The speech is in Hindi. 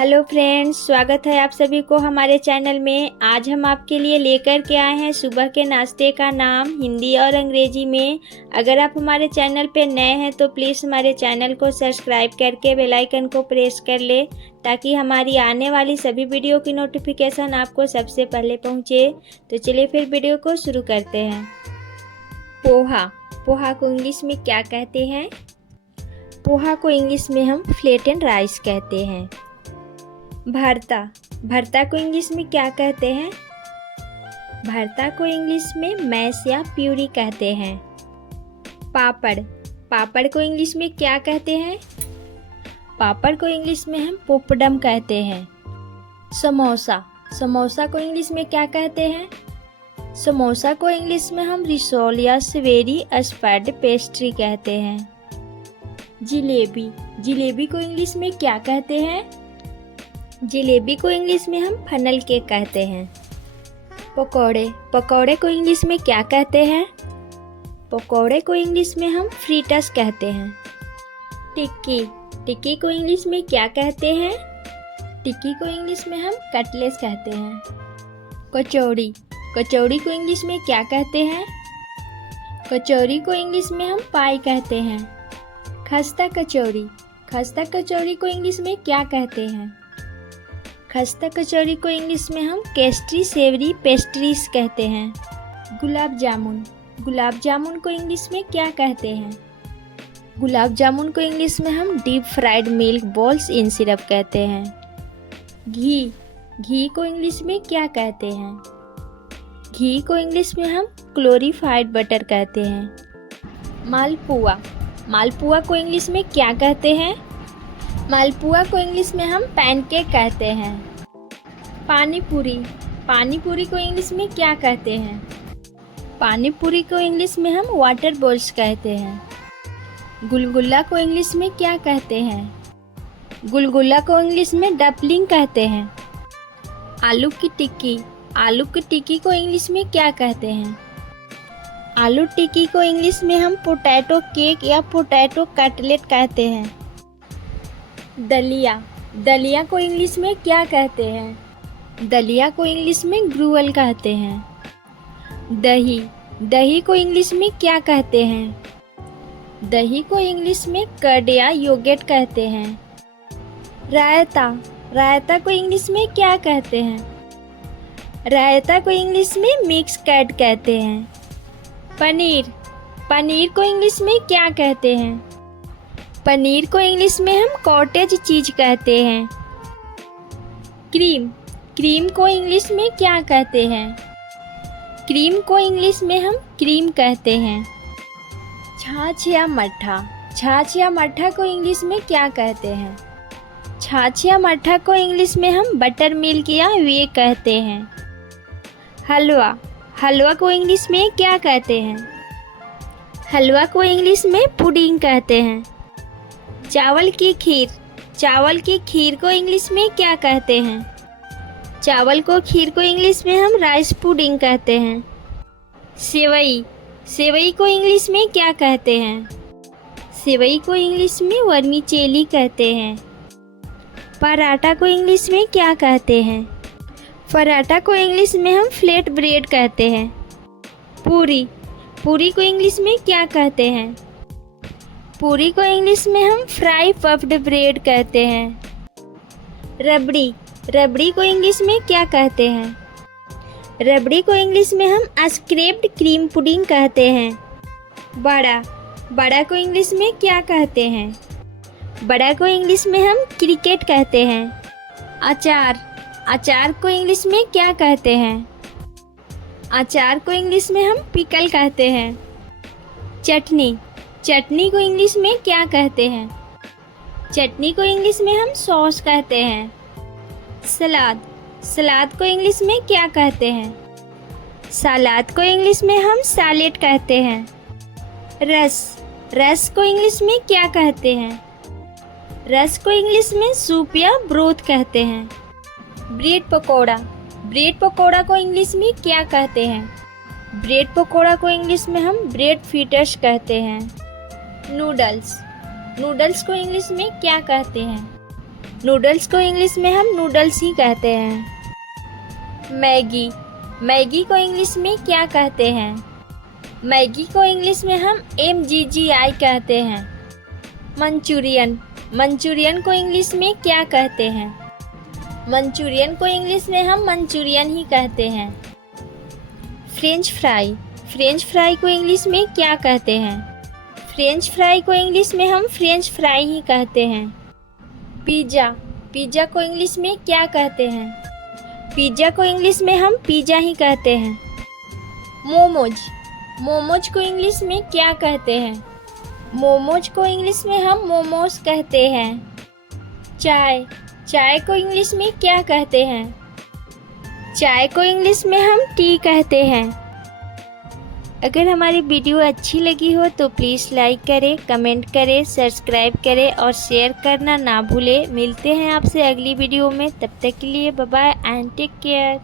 हेलो फ्रेंड्स, स्वागत है आप सभी को हमारे चैनल में। आज हम आपके लिए लेकर के आए हैं सुबह के नाश्ते का नाम हिंदी और अंग्रेजी में। अगर आप हमारे चैनल पे नए हैं तो प्लीज़ हमारे चैनल को सब्सक्राइब करके बेल आइकन को प्रेस कर ले ताकि हमारी आने वाली सभी वीडियो की नोटिफिकेशन आपको सबसे पहले पहुँचे। तो चलिए फिर वीडियो को शुरू करते हैं। पोहा। पोहा को इंग्लिश में क्या कहते हैं? पोहा को इंग्लिश में हम फ्लैट एंड राइस कहते हैं। भरता। भरता को इंग्लिश में क्या कहते हैं? भरता को इंग्लिश में मैश या प्यूरी कहते हैं। पापड़। पापड़ को इंग्लिश में क्या कहते हैं? पापड़ को इंग्लिश में हम पोपडम कहते हैं। समोसा। समोसा को इंग्लिश में क्या कहते हैं? समोसा को इंग्लिश में हम रिसोल या सवेरी स्प्रेड पेस्ट्री कहते हैं। जिलेबी। जिलेबी को इंग्लिश में क्या कहते हैं? जिलेबी को इंग्लिश में हम फनल केक कहते हैं। पकौड़े। पकौड़े को इंग्लिश में क्या कहते हैं? पकौड़े को इंग्लिश में हम फ्रीटस कहते हैं। टिक्की। टिक्की को इंग्लिश में क्या कहते हैं? टिक्की को इंग्लिश में हम कटलेट्स कहते हैं। कचौड़ी। कचौड़ी को इंग्लिश में क्या कहते हैं? कचौड़ी को इंग्लिश में हम पाई कहते हैं। खस्ता कचौड़ी। खस्ता कचौड़ी को इंग्लिश में क्या कहते हैं? खस्ता कचौड़ी को इंग्लिश में हम केस्ट्री सेवरी पेस्ट्रीज कहते हैं। गुलाब जामुन। गुलाब जामुन को इंग्लिश में क्या कहते हैं? गुलाब जामुन को इंग्लिश में हम deep fried milk balls in syrup कहते हैं। घी। घी को इंग्लिश में क्या कहते हैं? घी को इंग्लिश में हम क्लोरीफाइड बटर कहते हैं। मालपुआ। मालपुआ को इंग्लिश में क्या कहते हैं? मालपुआ को इंग्लिश में हम पैनकेक कहते हैं। पानी पूरी। पानी पूरी को इंग्लिश में क्या कहते हैं? पानी पूरी को इंग्लिश में हम वाटर बॉल्स कहते हैं। गुलगुला को इंग्लिश में क्या कहते हैं? गुलगुला को इंग्लिश में डपलिंग कहते हैं। आलू की टिक्की। आलू की टिक्की को इंग्लिश में क्या कहते हैं? आलू टिक्की को इंग्लिश में हम पोटैटो केक या पोटैटो कटलेट कहते हैं। दलिया। दलिया को इंग्लिश में क्या कहते हैं? दलिया को इंग्लिश में ग्रूअल कहते हैं। दही। दही को इंग्लिश में क्या कहते हैं? दही को इंग्लिश में कर्ड या योगर्ट कहते हैं। रायता। रायता को इंग्लिश में क्या कहते हैं? रायता को इंग्लिश में मिक्स कर्ड कहते हैं। पनीर। पनीर को इंग्लिश में क्या कहते हैं? पनीर को इंग्लिश में हम कॉटेज चीज कहते हैं। क्रीम। क्रीम को इंग्लिश में क्या कहते हैं? क्रीम को इंग्लिश में हम क्रीम कहते हैं। छाछ या मट्ठा। छाछ या मट्ठा को इंग्लिश में क्या कहते हैं? छाछ या मट्ठा को इंग्लिश में हम बटर मिल्क या वे कहते हैं। हलवा। हलवा को इंग्लिश में क्या कहते हैं? हलवा को इंग्लिश में पुडिंग कहते हैं। चावल की खीर। चावल की खीर को इंग्लिश में क्या कहते हैं? चावल को खीर को इंग्लिश में हम राइस पुडिंग कहते हैं। सेवई। सेवई को इंग्लिश में क्या कहते हैं? सेवई को इंग्लिश में वर्मीचेली कहते हैं। पराठा को इंग्लिश में क्या कहते हैं? पराठा को इंग्लिश में हम फ्लैट ब्रेड कहते हैं। पूरी। पूरी को इंग्लिश में क्या कहते हैं? पूरी को इंग्लिश में हम फ्राई पफ्ड ब्रेड कहते हैं। रबड़ी। रबड़ी को इंग्लिश में क्या कहते हैं? रबड़ी को इंग्लिश में हम स्क्रैप्ड क्रीम पुडिंग कहते हैं। बड़ा। बड़ा को इंग्लिश में क्या कहते हैं? बड़ा को इंग्लिश में हम क्रिकेट कहते हैं। अचार। अचार को इंग्लिश में क्या कहते हैं? अचार को इंग्लिश में हम पिकल कहते हैं। चटनी। चटनी को इंग्लिश में क्या कहते हैं? चटनी को इंग्लिश में हम सॉस कहते हैं। सलाद। सलाद को इंग्लिश में क्या कहते हैं? सलाद को इंग्लिश में हम सैलेड कहते हैं। रस। रस को इंग्लिश में क्या कहते हैं? रस को इंग्लिश में सूप या ब्रोथ कहते हैं। ब्रेड पकौड़ा। ब्रेड पकौड़ा को इंग्लिश में क्या कहते हैं? ब्रेड पकौड़ा को इंग्लिश में हम ब्रेड फीटर्स कहते हैं। नूडल्स। नूडल्स को इंग्लिश में क्या कहते हैं? नूडल्स को इंग्लिश में हम नूडल्स ही कहते हैं। मैगी, मैगी को इंग्लिश में क्या कहते हैं? मैगी को इंग्लिश में हम MGGI कहते हैं। मंचूरियन, मंचूरियन को इंग्लिश में क्या कहते हैं? मंचूरियन को इंग्लिश में हम मंचूरियन ही कहते हैं। फ्रेंच फ्राई, फ्रेंच फ्राई को इंग्लिश में क्या कहते हैं? फ्रेंच फ्राई को इंग्लिश में हम फ्रेंच फ्राई ही कहते हैं। पिज़्ज़ा, पिज़्ज़ा को इंग्लिश में क्या कहते हैं? पिज़्ज़ा को इंग्लिश में हम पिज़्ज़ा ही कहते हैं। मोमोज, मोमोज को इंग्लिश में क्या कहते हैं? मोमोज को इंग्लिश में हम मोमोज कहते हैं। चाय, चाय को इंग्लिश में क्या कहते हैं? चाय को इंग्लिश में हम टी कहते हैं। अगर हमारी वीडियो अच्छी लगी हो तो प्लीज़ लाइक करें, कमेंट करें, सब्सक्राइब करें और शेयर करना ना भूलें। मिलते हैं आपसे अगली वीडियो में, तब तक के लिए bye bye and take care.